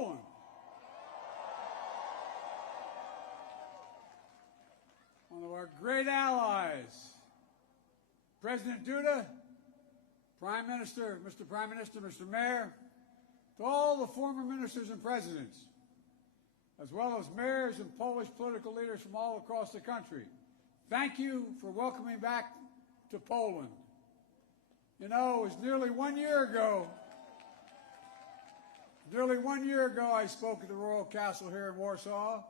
Poland. One of our great allies, President Duda, Prime Minister, Mr. Mayor, to all the former ministers and presidents, as well as mayors and Polish political leaders from all across the country, thank you for welcoming back to Poland. You know, it was nearly 1 year ago I spoke at the Royal Castle here in Warsaw,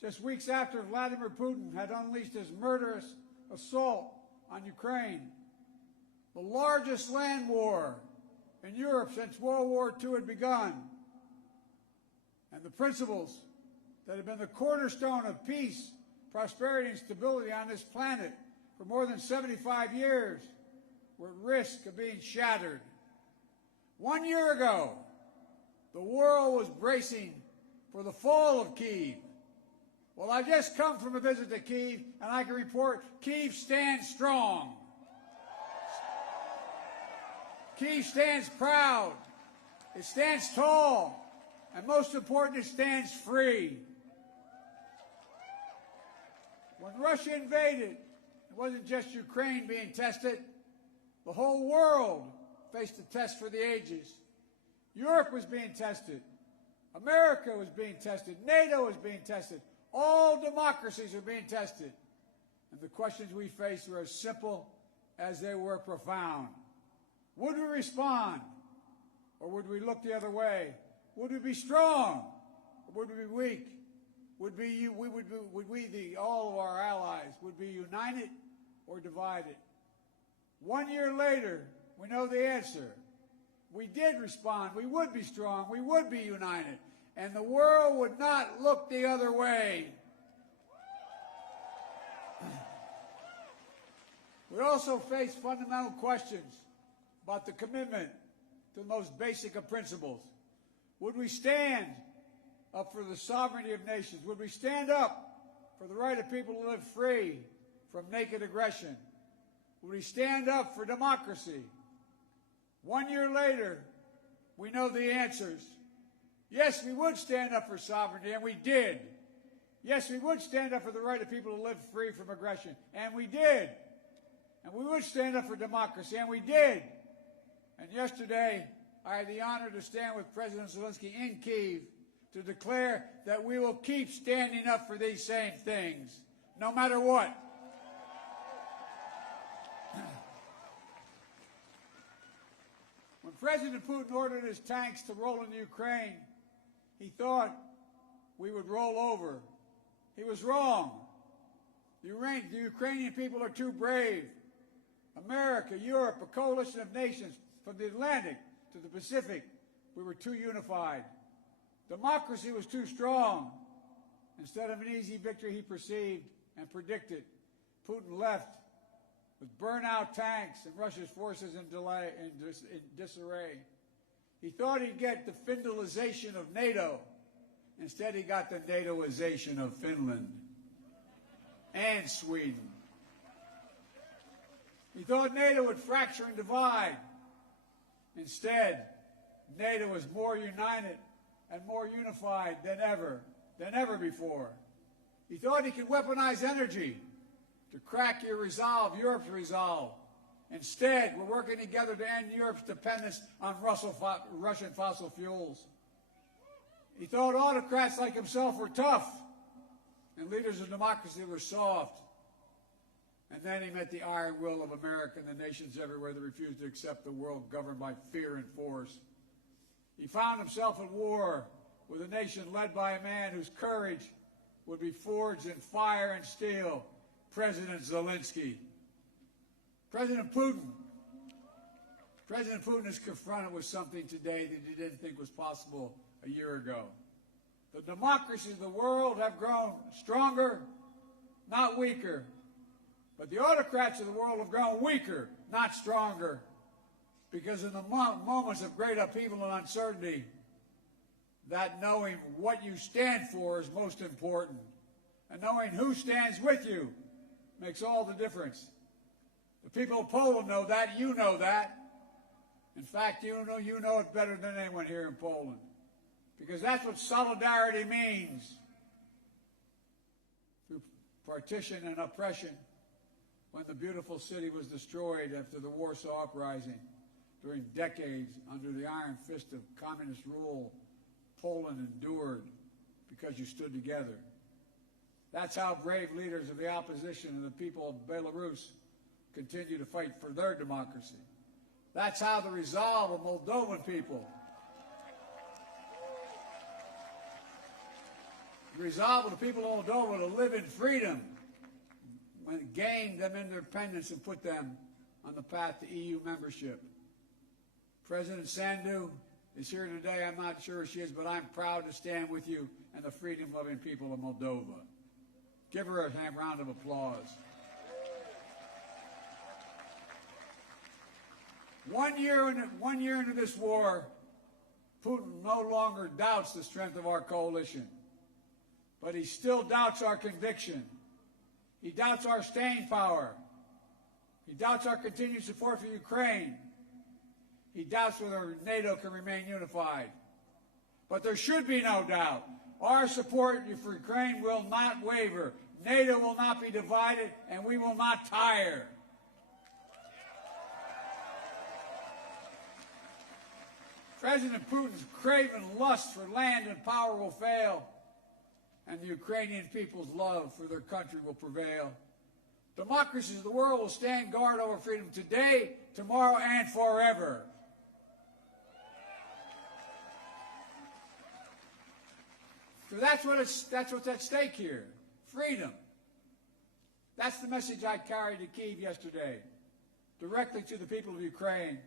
just weeks after Vladimir Putin had unleashed his murderous assault on Ukraine, the largest land war in Europe since World War II had begun. And the principles that have been the cornerstone of peace, prosperity, and stability on this planet for more than 75 years were at risk of being shattered. 1 year ago, the world was bracing for the fall of Kyiv. Well, I just come from a visit to Kyiv, and I can report Kyiv stands strong. Kyiv stands proud. It stands tall. And most important, it stands free. When Russia invaded, it wasn't just Ukraine being tested. The whole world faced a test for the ages. Europe was being tested. America was being tested. NATO was being tested. All democracies were being tested. And the questions we faced were as simple as they were profound. Would we respond, or would we look the other way? Would we be strong, or would we be weak? All of our allies, would be united or divided? 1 year later, we know the answer. We did respond. We would be strong. We would be united. And the world would not look the other way. We also face fundamental questions about the commitment to the most basic of principles. Would we stand up for the sovereignty of nations? Would we stand up for the right of people to live free from naked aggression? Would we stand up for democracy? 1 year later, we know the answers. Yes, we would stand up for sovereignty, and we did. Yes, we would stand up for the right of people to live free from aggression, and we did. And we would stand up for democracy, and we did. And yesterday, I had the honor to stand with President Zelensky in Kyiv to declare that we will keep standing up for these same things, no matter what. When President Putin ordered his tanks to roll into Ukraine, he thought we would roll over. He was wrong. The Ukrainian people are too brave. America, Europe, a coalition of nations from the Atlantic to the Pacific, we were too unified. Democracy was too strong. Instead of an easy victory he perceived and predicted, Putin left with burnt-out tanks and Russia's forces in disarray. He thought he'd get the Finlandization of NATO. Instead, he got the NATOization of Finland and Sweden. He thought NATO would fracture and divide. Instead, NATO was more united and more unified than ever before. He thought he could weaponize energy to crack your resolve, Europe's resolve. Instead, we're working together to end Europe's dependence on Russian fossil fuels. He thought autocrats like himself were tough and leaders of democracy were soft. And then he met the iron will of America and the nations everywhere that refused to accept the world governed by fear and force. He found himself at war with a nation led by a man whose courage would be forged in fire and steel, President Zelensky. President Putin is confronted with something today that he didn't think was possible a year ago. The democracies of the world have grown stronger, not weaker. But the autocrats of the world have grown weaker, not stronger. Because in the moments of great upheaval and uncertainty, that knowing what you stand for is most important. And knowing who stands with you makes all the difference. The people of Poland know that. You know that. In fact, you know it better than anyone here in Poland. because that's what solidarity means. Through partition and oppression, when the beautiful city was destroyed after the Warsaw Uprising, during decades under the iron fist of communist rule, Poland endured because you stood together. That's how brave leaders of the opposition and the people of Belarus continue to fight for their democracy. That's how the resolve of Moldovan people, the resolve of the people of Moldova to live in freedom, when it gained them independence and put them on the path to EU membership. President Sandu is here today. I'm not sure she is, but I'm proud to stand with you and the freedom-loving people of Moldova. Give her a round of applause. 1 year into this war, Putin no longer doubts the strength of our coalition, but he still doubts our conviction. He doubts our staying power. He doubts our continued support for Ukraine. He doubts whether NATO can remain unified. But there should be no doubt. Our support for Ukraine will not waver. NATO will not be divided, and we will not tire. President Putin's craven lust for land and power will fail, and the Ukrainian people's love for their country will prevail. Democracies of the world will stand guard over freedom today, tomorrow, and forever. So that's what's at stake here. Freedom. That's the message I carried to Kyiv yesterday, directly to the people of Ukraine.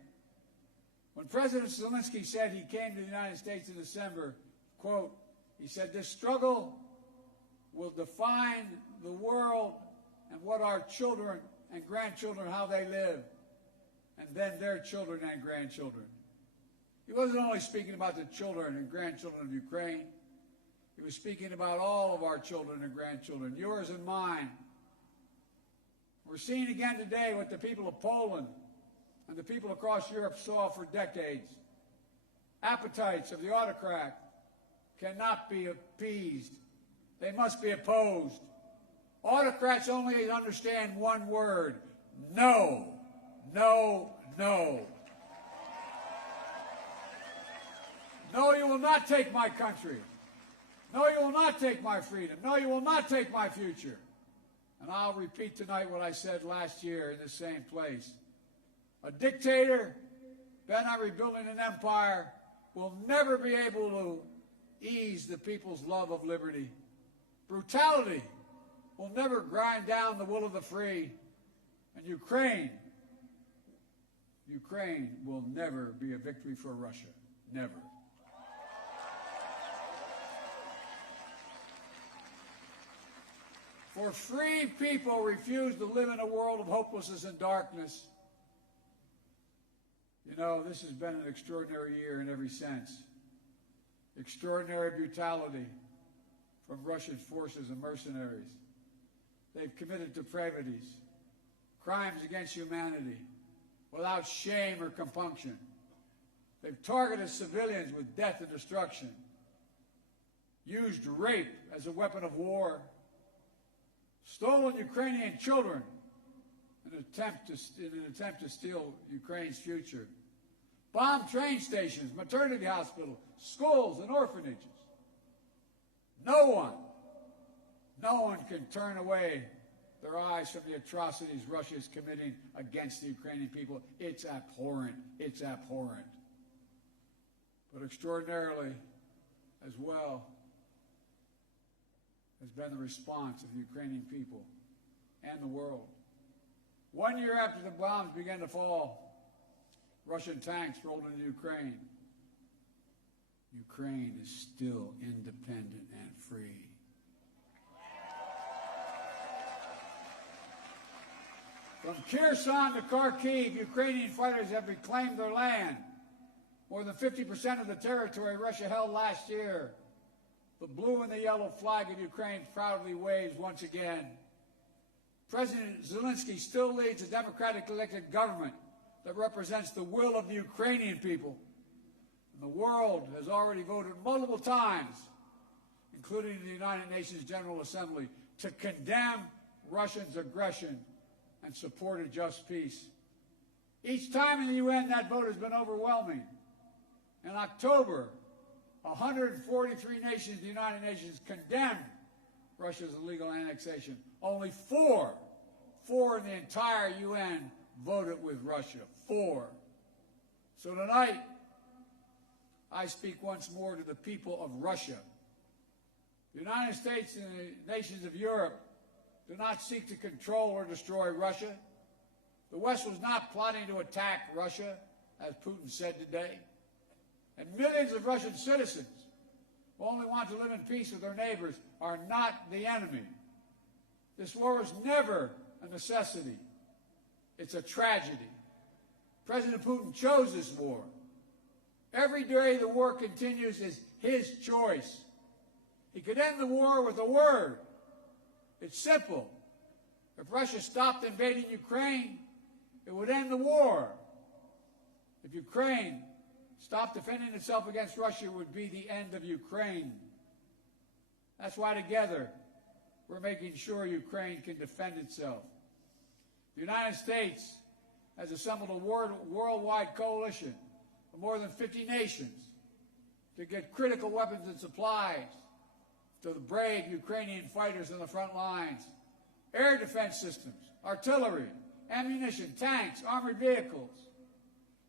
When President Zelensky said he came to the United States in December, quote, he said, "This struggle will define the world and what our children and grandchildren, how they live, and then their children and grandchildren." He wasn't only speaking about the children and grandchildren of Ukraine. He was speaking about all of our children and grandchildren, yours and mine. We're seeing again today what the people of Poland and the people across Europe saw for decades. Appetites of the autocrat cannot be appeased. They must be opposed. Autocrats only understand one word: no, no, no. No, you will not take my country. No, you will not take my freedom. No, you will not take my future. And I'll repeat tonight what I said last year in the same place. A dictator bent on rebuilding an empire will never be able to ease the people's love of liberty. Brutality will never grind down the will of the free. And Ukraine will never be a victory for Russia. Never. For free people refuse to live in a world of hopelessness and darkness. You know, this has been an extraordinary year in every sense. Extraordinary brutality from Russian forces and mercenaries. They've committed depravities, crimes against humanity, without shame or compunction. They've targeted civilians with death and destruction, used rape as a weapon of war, stolen Ukrainian children in an attempt to steal Ukraine's future, bombed train stations, maternity hospitals, schools, and orphanages. No one can turn away their eyes from the atrocities Russia is committing against the Ukrainian people. It's abhorrent. It's abhorrent. But extraordinarily, as well, has been the response of the Ukrainian people and the world. 1 year after the bombs began to fall, Russian tanks rolled into Ukraine. Ukraine is still independent and free. From Kherson to Kharkiv, Ukrainian fighters have reclaimed their land. More than 50% of the territory Russia held last year. The blue and the yellow flag of Ukraine proudly waves once again. President Zelensky still leads a democratically elected government that represents the will of the Ukrainian people. And the world has already voted multiple times, including the United Nations General Assembly, to condemn Russia's aggression and support a just peace. Each time in the UN, that vote has been overwhelming. In October, 143 nations of the United Nations condemned Russia's illegal annexation. Only four in the entire UN voted with Russia. 4. So tonight, I speak once more to the people of Russia. The United States and the nations of Europe do not seek to control or destroy Russia. The West was not plotting to attack Russia, as Putin said today. And millions of Russian citizens who only want to live in peace with their neighbors are not the enemy. This war was never a necessity. It's a tragedy. President Putin chose this war. Every day the war continues is his choice. He could end the war with a word. It's simple. If Russia stopped invading Ukraine, it would end the war. If Ukraine stopped defending itself against Russia, it would be the end of Ukraine. That's why together we're making sure Ukraine can defend itself. The United States has assembled a worldwide coalition of more than 50 nations to get critical weapons and supplies to the brave Ukrainian fighters on the front lines. Air defense systems, artillery, ammunition, tanks, armored vehicles.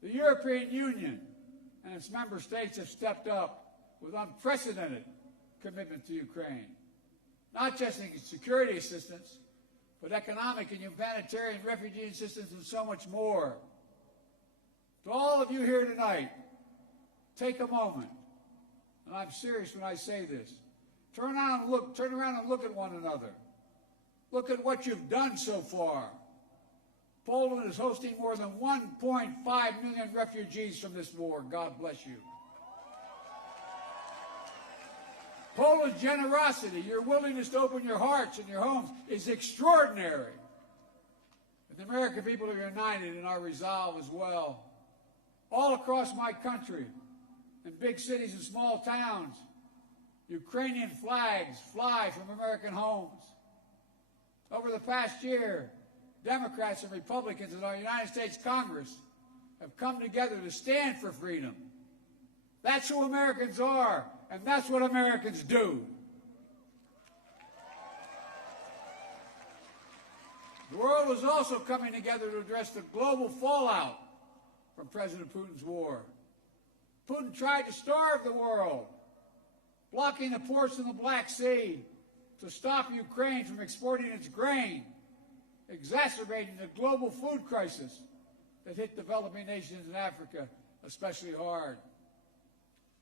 The European Union and its member states have stepped up with unprecedented commitment to Ukraine, not just in security assistance, but economic and humanitarian refugee assistance and so much more. To all of you here tonight, take a moment, and I'm serious when I say this. Turn around and look at one another. Look at what you've done so far. Poland is hosting more than 1.5 million refugees from this war. God bless you. Poland's generosity, your willingness to open your hearts and your homes is extraordinary. And the American people are united in our resolve as well. All across my country, in big cities and small towns, Ukrainian flags fly from American homes. Over the past year, Democrats and Republicans in our United States Congress have come together to stand for freedom. That's who Americans are, and that's what Americans do. The world is also coming together to address the global fallout from President Putin's war. Putin tried to starve the world, blocking the ports in the Black Sea to stop Ukraine from exporting its grain, exacerbating the global food crisis that hit developing nations in Africa especially hard.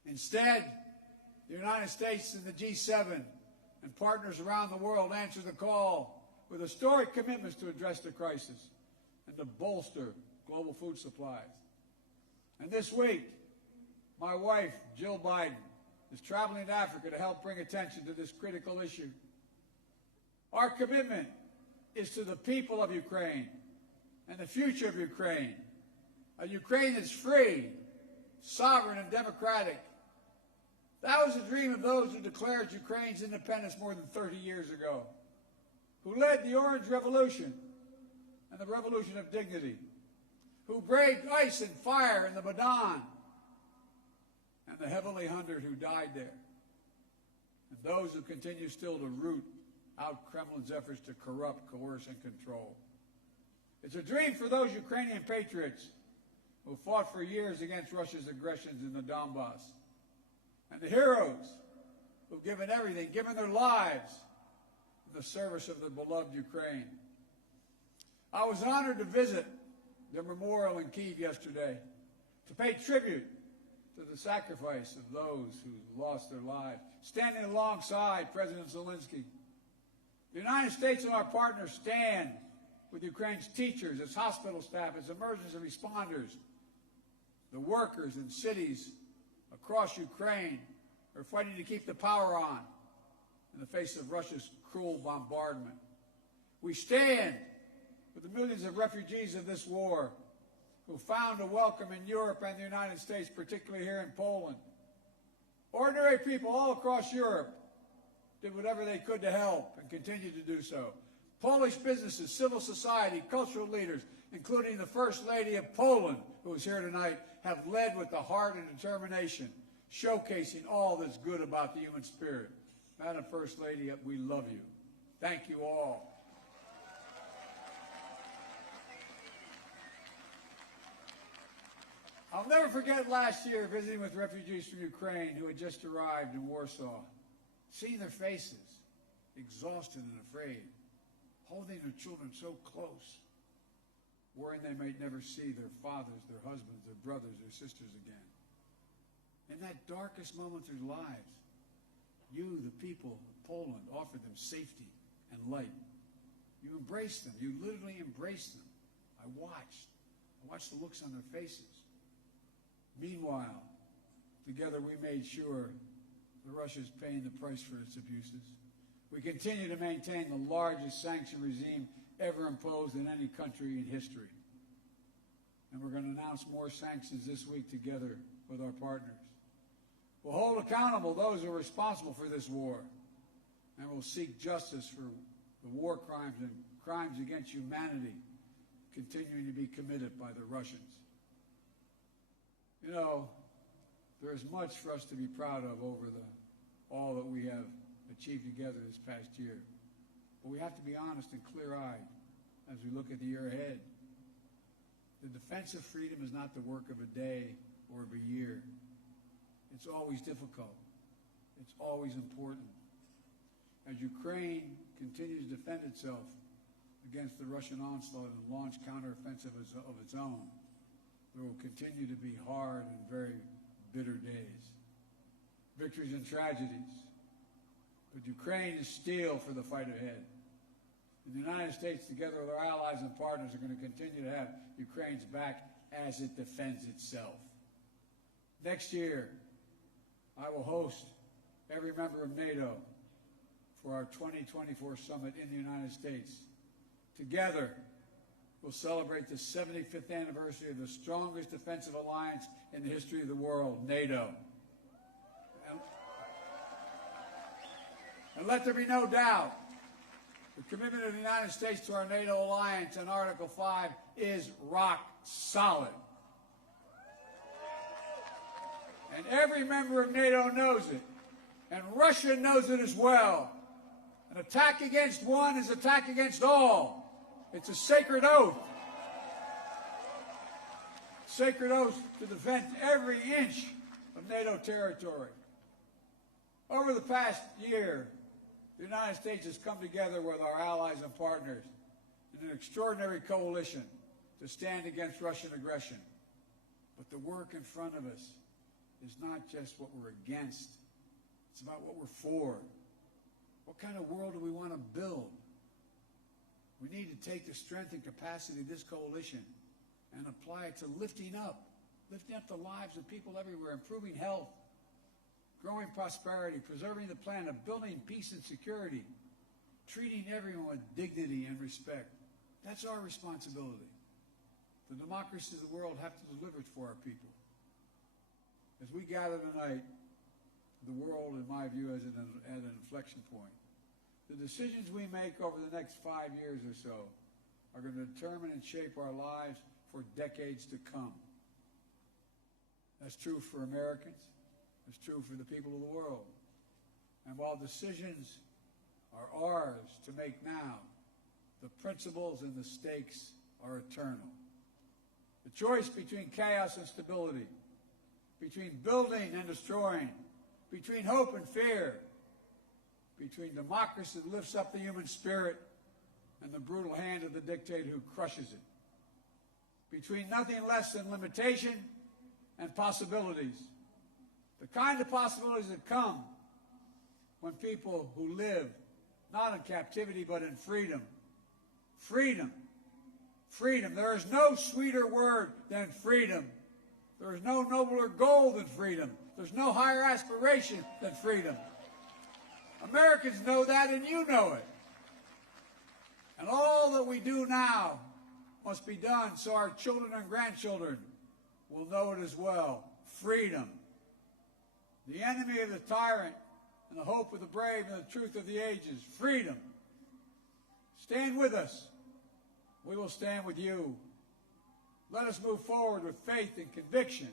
Instead, the United States and the G7 and partners around the world answered the call with historic commitments to address the crisis and to bolster global food supplies. And this week, my wife, Jill Biden, is traveling to Africa to help bring attention to this critical issue. Our commitment is to the people of Ukraine and the future of Ukraine, a Ukraine that's free, sovereign, and democratic. That was the dream of those who declared Ukraine's independence more than 30 years ago, who led the Orange Revolution and the Revolution of Dignity, who braved ice and fire in the Maidan, and the heavenly 100 who died there, and those who continue still to root out Kremlin's efforts to corrupt, coerce, and control. It's a dream for those Ukrainian patriots who fought for years against Russia's aggressions in the Donbass, and the heroes who've given everything, given their lives in the service of the beloved Ukraine. I was honored to visit their memorial in Kyiv yesterday, to pay tribute to the sacrifice of those who lost their lives, standing alongside President Zelensky. The United States and our partners stand with Ukraine's teachers, its hospital staff, its emergency responders, the workers in cities across Ukraine are fighting to keep the power on in the face of Russia's cruel bombardment. We stand with the millions of refugees of this war who found a welcome in Europe and the United States, particularly here in Poland. Ordinary people all across Europe did whatever they could to help and continue to do so. Polish businesses, civil society, cultural leaders, including the First Lady of Poland, who is here tonight, have led with the heart and determination, showcasing all that's good about the human spirit. Madam First Lady, we love you. Thank you all. I'll never forget last year visiting with refugees from Ukraine who had just arrived in Warsaw, seeing their faces, exhausted and afraid, holding their children so close, worrying they might never see their fathers, their husbands, their brothers, their sisters again. In that darkest moment of their lives, you, the people of Poland, offered them safety and light. You embraced them. You literally embraced them. I watched the looks on their faces. Meanwhile, together we made sure that Russia is paying the price for its abuses. We continue to maintain the largest sanction regime ever imposed in any country in history. And we're going to announce more sanctions this week together with our partners. We'll hold accountable those who are responsible for this war, and we'll seek justice for the war crimes and crimes against humanity continuing to be committed by the Russians. You know, there is much for us to be proud of over all that we have achieved together this past year. But we have to be honest and clear-eyed as we look at the year ahead. The defense of freedom is not the work of a day or of a year. It's always difficult. It's always important. As Ukraine continues to defend itself against the Russian onslaught and launch counteroffensive of its own, there will continue to be hard and very bitter days. Victories and tragedies. But Ukraine is steel for the fight ahead. And the United States, together with our allies and partners, are going to continue to have Ukraine's back as it defends itself. Next year, I will host every member of NATO for our 2024 summit in the United States. Together, we'll celebrate the 75th anniversary of the strongest defensive alliance in the history of the world, NATO. And let there be no doubt, the commitment of the United States to our NATO alliance and Article 5 is rock solid. And every member of NATO knows it, and Russia knows it as well. An attack against one is an attack against all. It's a sacred oath. Sacred oath to defend every inch of NATO territory. Over the past year, the United States has come together with our allies and partners in an extraordinary coalition to stand against Russian aggression. But the work in front of us is not just what we're against. It's about what we're for. What kind of world do we want to build? We need to take the strength and capacity of this coalition and apply it to lifting up the lives of people everywhere, improving health, growing prosperity, preserving the planet, building peace and security, treating everyone with dignity and respect. That's our responsibility. The democracies of the world have to deliver it for our people. As we gather tonight, the world, in my view, is at an inflection point. The decisions we make over the next 5 years or so are going to determine and shape our lives for decades to come. That's true for Americans. It's true for the people of the world. And while decisions are ours to make now, the principles and the stakes are eternal. The choice between chaos and stability, between building and destroying, between hope and fear, between democracy that lifts up the human spirit and the brutal hand of the dictator who crushes it, between nothing less than limitation and possibilities. The kind of possibilities that come when people who live not in captivity but in freedom. Freedom. Freedom. There is no sweeter word than freedom. There is no nobler goal than freedom. There's no higher aspiration than freedom. Americans know that, and you know it. And all that we do now must be done so our children and grandchildren will know it as well. Freedom. The enemy of the tyrant and the hope of the brave and the truth of the ages. Freedom. Stand with us. We will stand with you. Let us move forward with faith and conviction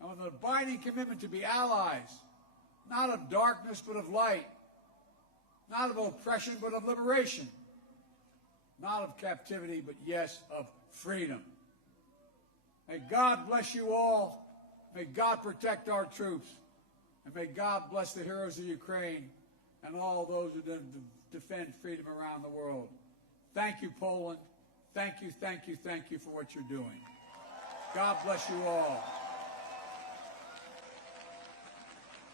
and with an abiding commitment to be allies, not of darkness but of light, not of oppression but of liberation, not of captivity but, yes, of freedom. May God bless you all. May God protect our troops. And may God bless the heroes of Ukraine and all those who defend freedom around the world. Thank you, Poland. Thank you, thank you, thank you for what you're doing. God bless you all.